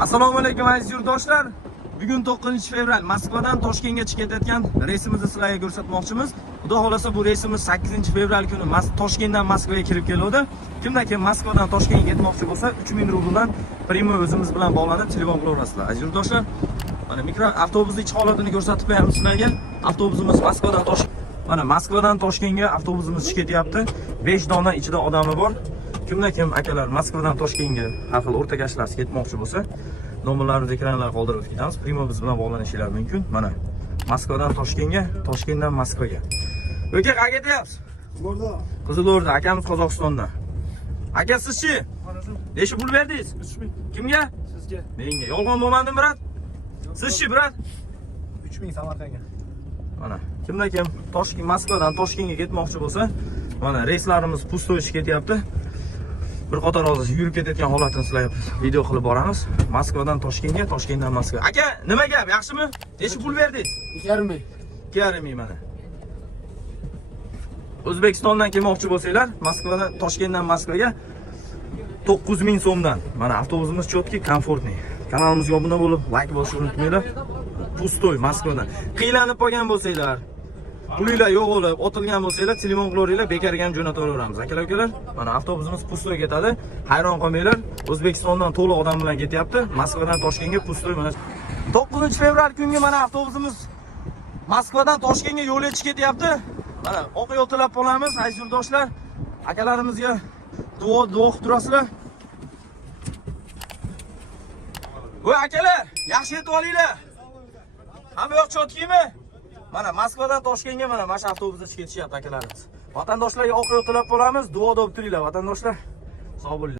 Assalomu alaykum aziz yurtdoshlar. Bugun 9-fevral Moskvadan Toshkentgacha ketayotgan reysimizni sizlarga ko'rsatmoqchimiz. Xudo xolasa bu reysimiz 8-fevral kuni Toshkentdan Moskvaga kirib keladi. Kimda kim Moskvadan Toshkentga ketmoqchi bo'lsa 3000 rubldan primo o'zimiz bilan bog'lanib telefon qilaverasizlar. Aziz yurtdoshlar, mana mikro avtobusning ichki holatini ko'rsatib beramiz sizlarga. Avtobusimiz Moskvadan Toshkentga avtobusimiz ketyapti. 5 dona ichida odami bor. Kimda kim akalar Moskvadan Toshkentga har xil o'rtakashlarsiz ketmoqchi bo'lsa, nomerlarni ekranlarga qoldirib ketamiz. Primo biz bilan bog'lanishingiz mumkin. Mana Moskvadan Toshkentga, Toshkentdan Moskvaga. O'ka qayerga ketyapsiz? Qizilo'rda, akamiz Qozog'istondan. Aka sizchi? Necha pul berdingiz? 3000. Kimga? Sizga. Menga. Yolg'on bo'lmadimi, brat? Sizchi, brat? 3000 Samarqandga. Mana kimda kim Moskvadan Toshkentga ketmoqchi bo'lsa, mana reyslarimiz pustoyish ketyapti. Bir qator hozir yurib ketayotgan holatini sizlarga video qilib boramiz. Moskvadan Toshkentga, Toshkentdan Moskva. Aka, nima gap? Yaxshimi? Necha pul berdingiz? 2,5. 2,5 mana. O'zbekistondan kelmoqchi bo'lsanglar, Moskvadan Toshkentdan Moskvaga 9000 so'mdan. Mana avtobusimiz chotki, komfortniy. Kanalimizga obuna bo'lib, like bosishni unutmanglar. Pustoy Moskvadan. Qiylanib qolgan bo'lsanglar, pulinglar yo'q bo'lib, otilgan bo'lsanglar, telefon qilaveringlar, bekarga ham jo'nataveramiz. Akalar, mana avtobusimiz pustoy ketadi. Hayron qolmanglar, O'zbekistondan to'liq odam bilan ketyapti. Moskvadan Toshkentga pustoy mana 9-fevral kungi mana avtobusimiz Moskvadan Toshkentga yo'l etish ketyapti. Mana oq yo'l tilab qolamiz, aziz yurtdoshlar. Akalarimizga duo qilib turasizlar. Voy akalar, yaxshi yetib olinglar. Hamma yoq chotkimi? Mana Moskvadan Toshkentga mana shu avtobusda ketishyapti akalarimiz. Vatandoshlarga oq yo'l tilab qolamiz, duo bo'lib turinglar vatandoshlar. Sog' bo'linglar.